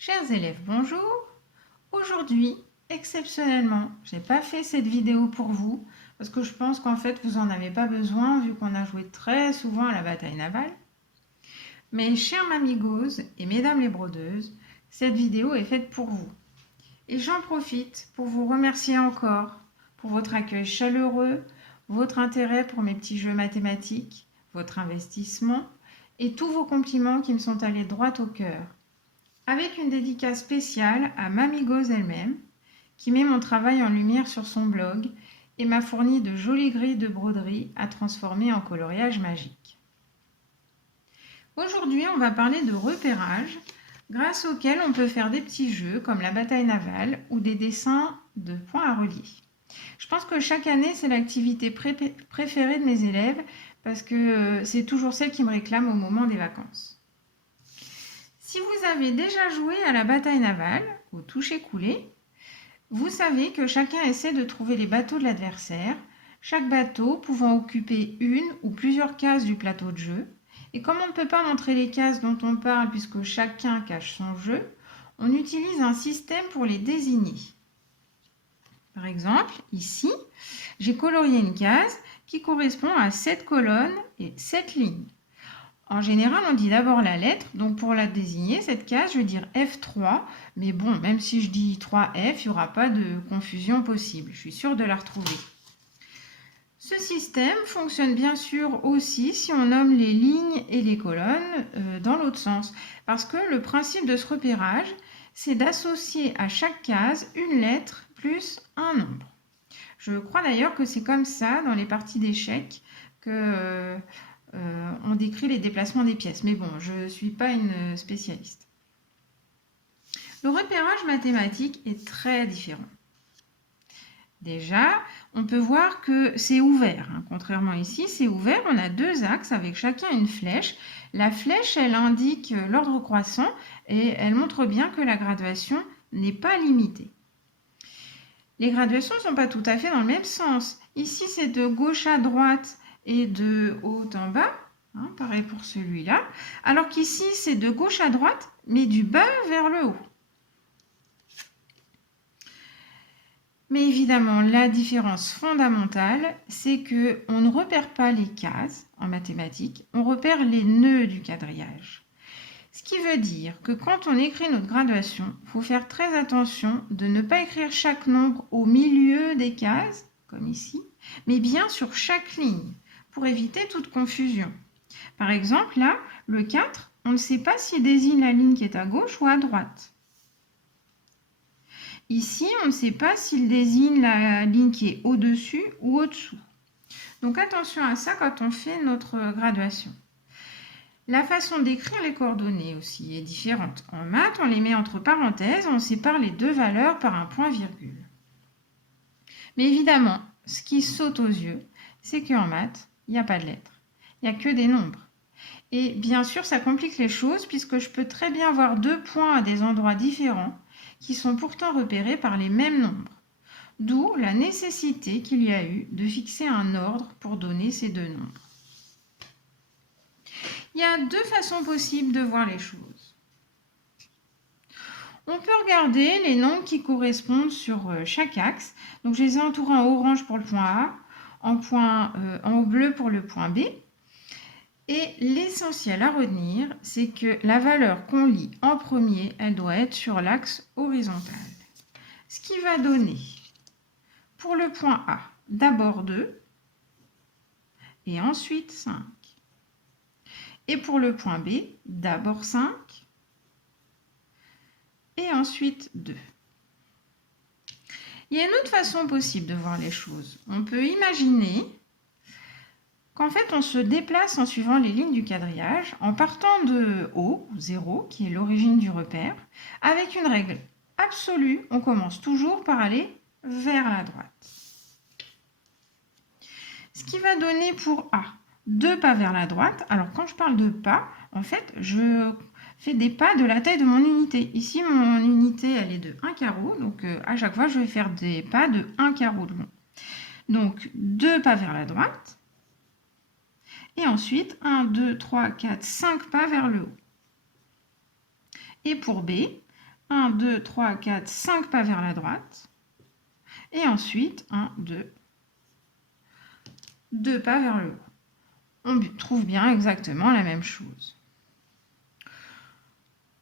Chers élèves, bonjour. Aujourd'hui, exceptionnellement, je n'ai pas fait cette vidéo pour vous parce que je pense qu'en fait vous n'en avez pas besoin vu qu'on a joué très souvent à la bataille navale. Mais chers mamigos et mesdames les brodeuses, cette vidéo est faite pour vous. Et j'en profite pour vous remercier encore pour votre accueil chaleureux, votre intérêt pour mes petits jeux mathématiques, votre investissement et tous vos compliments qui me sont allés droit au cœur. Avec une dédicace spéciale à Mamigos elle-même, qui met mon travail en lumière sur son blog et m'a fourni de jolies grilles de broderie à transformer en coloriage magique. Aujourd'hui, on va parler de repérage, grâce auquel on peut faire des petits jeux comme la bataille navale ou des dessins de points à relier. Je pense que chaque année, c'est l'activité préférée de mes élèves parce que c'est toujours celle qui me réclame au moment des vacances. Si vous avez déjà joué à la bataille navale, au toucher-coulé, vous savez que chacun essaie de trouver les bateaux de l'adversaire, chaque bateau pouvant occuper une ou plusieurs cases du plateau de jeu. Et comme on ne peut pas montrer les cases dont on parle puisque chacun cache son jeu, on utilise un système pour les désigner. Par exemple, ici, j'ai colorié une case qui correspond à 7 colonnes et 7 lignes. En général, on dit d'abord la lettre, donc pour la désigner, cette case, je vais dire F3, mais bon, même si je dis 3F, il n'y aura pas de confusion possible, je suis sûre de la retrouver. Ce système fonctionne bien sûr aussi si on nomme les lignes et les colonnes dans l'autre sens, parce que le principe de ce repérage, c'est d'associer à chaque case une lettre plus un nombre. Je crois d'ailleurs que c'est comme ça dans les parties d'échecs que... on décrit les déplacements des pièces. Mais bon, je ne suis pas une spécialiste. Le repérage mathématique est très différent. Déjà, on peut voir que c'est ouvert. Contrairement ici, c'est ouvert. On a deux axes avec chacun une flèche. La flèche, elle indique l'ordre croissant et elle montre bien que la graduation n'est pas limitée. Les graduations ne sont pas tout à fait dans le même sens. Ici, c'est de gauche à droite et de haut en bas, pareil pour celui-là, alors qu'ici c'est de gauche à droite, mais du bas vers le haut. Mais évidemment, la différence fondamentale, c'est qu'on ne repère pas les cases en mathématiques, on repère les nœuds du quadrillage. Ce qui veut dire que quand on écrit notre graduation, il faut faire très attention de ne pas écrire chaque nombre au milieu des cases, comme ici, mais bien sur chaque ligne, pour éviter toute confusion. Par exemple, là, le 4, on ne sait pas s'il désigne la ligne qui est à gauche ou à droite. Ici, on ne sait pas s'il désigne la ligne qui est au-dessus ou au-dessous. Donc attention à ça quand on fait notre graduation. La façon d'écrire les coordonnées aussi est différente. En maths, on les met entre parenthèses, on sépare les deux valeurs par un point-virgule. Mais évidemment, ce qui saute aux yeux, c'est qu'en maths, il n'y a pas de lettres. Il n'y a que des nombres. Et bien sûr, ça complique les choses puisque je peux très bien avoir deux points à des endroits différents qui sont pourtant repérés par les mêmes nombres. D'où la nécessité qu'il y a eu de fixer un ordre pour donner ces deux nombres. Il y a deux façons possibles de voir les choses. On peut regarder les nombres qui correspondent sur chaque axe. Donc, je les ai entourés en orange pour le point A, en bleu pour le point B. Et l'essentiel à retenir, c'est que la valeur qu'on lit en premier, elle doit être sur l'axe horizontal. Ce qui va donner, pour le point A, d'abord 2 et ensuite 5. Et pour le point B, d'abord 5 et ensuite 2. Il y a une autre façon possible de voir les choses. On peut imaginer qu'en fait, on se déplace en suivant les lignes du quadrillage, en partant de haut, 0, qui est l'origine du repère, avec une règle absolue, on commence toujours par aller vers la droite. Ce qui va donner pour A 2 pas vers la droite. Alors quand je parle de pas, en fait, je fais des pas de la taille de mon unité. Ici, mon unité, elle est de 1 carreau, donc à chaque fois, je vais faire des pas de 1 carreau de long. Donc 2 pas vers la droite. Et ensuite, 1, 2, 3, 4, 5 pas vers le haut. Et pour B, 1, 2, 3, 4, 5 pas vers la droite. Et ensuite, 1, 2 pas vers le haut. On trouve bien exactement la même chose.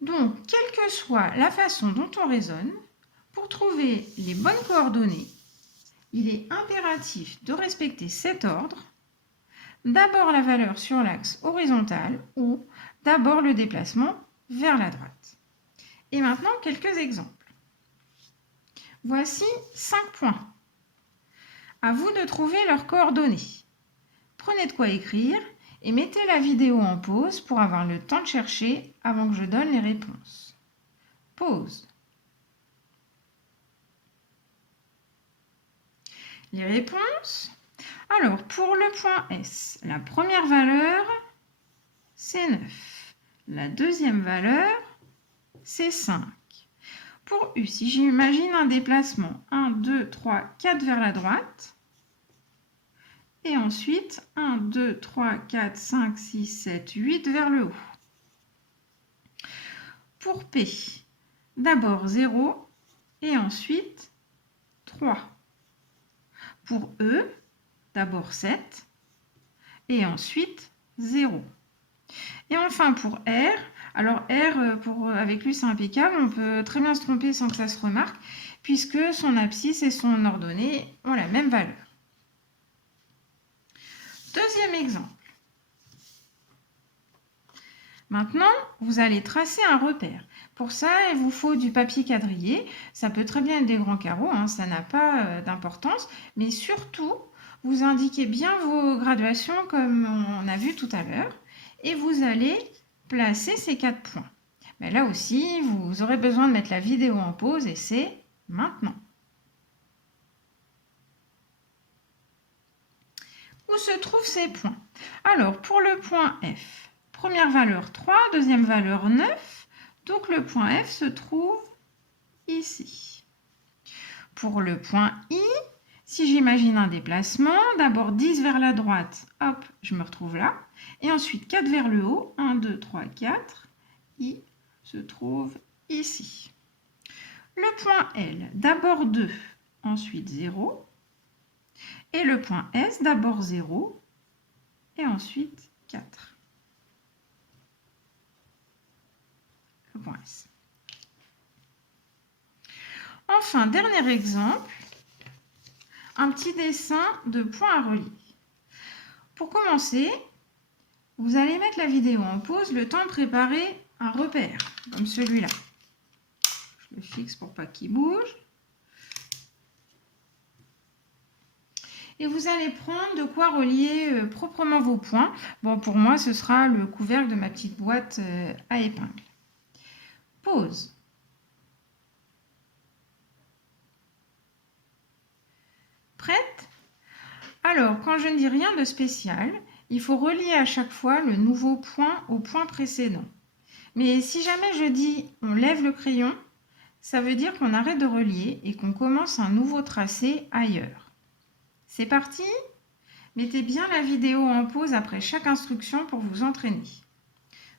Donc, quelle que soit la façon dont on raisonne, pour trouver les bonnes coordonnées, il est impératif de respecter cet ordre. D'abord la valeur sur l'axe horizontal ou d'abord le déplacement vers la droite. Et maintenant, quelques exemples. Voici 5 points. À vous de trouver leurs coordonnées. Prenez de quoi écrire et mettez la vidéo en pause pour avoir le temps de chercher avant que je donne les réponses. Pause. Les réponses. Alors, pour le point S, la première valeur, c'est 9. La deuxième valeur, c'est 5. Pour U, si j'imagine un déplacement 1, 2, 3, 4 vers la droite, et ensuite 1, 2, 3, 4, 5, 6, 7, 8 vers le haut. Pour P, d'abord 0 et ensuite 3. Pour E, d'abord 7 et ensuite 0. Et enfin pour R, alors R, avec lui c'est impeccable, on peut très bien se tromper sans que ça se remarque, puisque son abscisse et son ordonnée ont la même valeur. Deuxième exemple. Maintenant, vous allez tracer un repère. Pour ça, il vous faut du papier quadrillé. Ça peut très bien être des grands carreaux, hein, ça n'a pas d'importance. Mais surtout, vous indiquez bien vos graduations comme on a vu tout à l'heure. Et vous allez placer ces 4 points. Mais là aussi, vous aurez besoin de mettre la vidéo en pause et c'est maintenant. Où se trouvent ces points? Alors, pour le point F, première valeur 3, deuxième valeur 9. Donc, le point F se trouve ici. Pour le point I, si j'imagine un déplacement, d'abord 10 vers la droite, hop, je me retrouve là. Et ensuite 4 vers le haut, 1, 2, 3, 4. I se trouve ici. Le point L, d'abord 2, ensuite 0. Et le point S, d'abord 0 et ensuite 4. Le point S. Enfin, dernier exemple, un petit dessin de points à relier. Pour commencer, vous allez mettre la vidéo en pause, le temps de préparer un repère, comme celui-là. Je le fixe pour pas qu'il bouge. Et vous allez prendre de quoi relier proprement vos points. Bon, pour moi, ce sera le couvercle de ma petite boîte à épingles. Pause. Prête? Alors, quand je ne dis rien de spécial, il faut relier à chaque fois le nouveau point au point précédent. Mais si jamais je dis on lève le crayon, ça veut dire qu'on arrête de relier et qu'on commence un nouveau tracé ailleurs. C'est parti? Mettez bien la vidéo en pause après chaque instruction pour vous entraîner.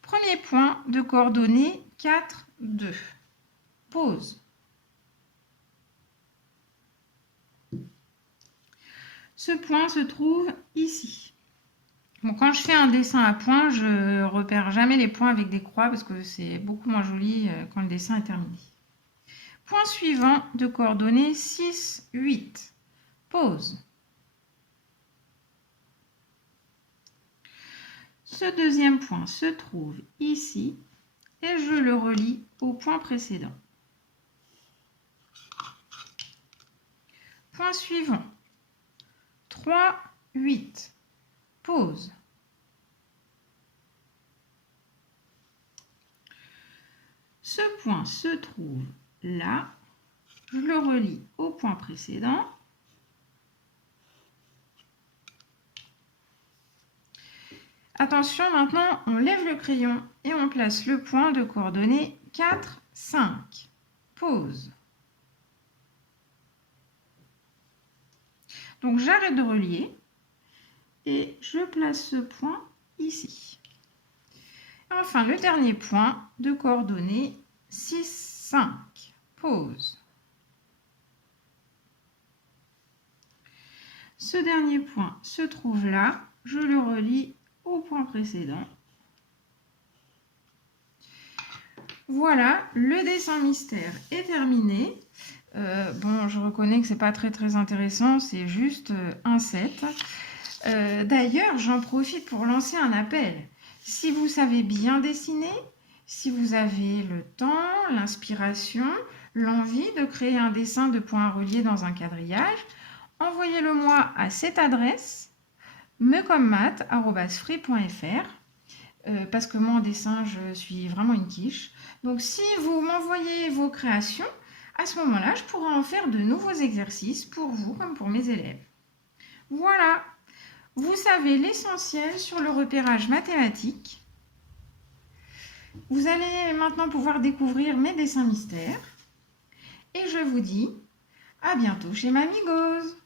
Premier point de coordonnées 4, 2. Pause. Ce point se trouve ici. Bon, quand je fais un dessin à points, je repère jamais les points avec des croix parce que c'est beaucoup moins joli quand le dessin est terminé. Point suivant de coordonnées 6, 8. Pause. Ce deuxième point se trouve ici et je le relie au point précédent. Point suivant. 3, 8. Pause. Ce point se trouve là. Je le relie au point précédent. Attention, maintenant, on lève le crayon et on place le point de coordonnées 4, 5. Pause. Donc, j'arrête de relier et je place ce point ici. Et enfin, le dernier point de coordonnées 6, 5. Pause. Ce dernier point se trouve là. Je le relie au point précédent. Voilà, le dessin mystère est terminé. Bon, je reconnais que c'est pas très intéressant, c'est juste un set. D'ailleurs, j'en profite pour lancer un appel. Si vous savez bien dessiner, si vous avez le temps, l'inspiration, l'envie de créer un dessin de points à relier dans un quadrillage, envoyez-le moi à cette adresse mecommat@free.fr. Parce que moi en dessin je suis vraiment une quiche. Donc si vous m'envoyez vos créations, à ce moment-là je pourrai en faire de nouveaux exercices pour vous comme pour mes élèves. Voilà, vous savez l'essentiel sur le repérage mathématique. Vous allez maintenant pouvoir découvrir mes dessins mystères et je vous dis à bientôt chez Mamie Gauze.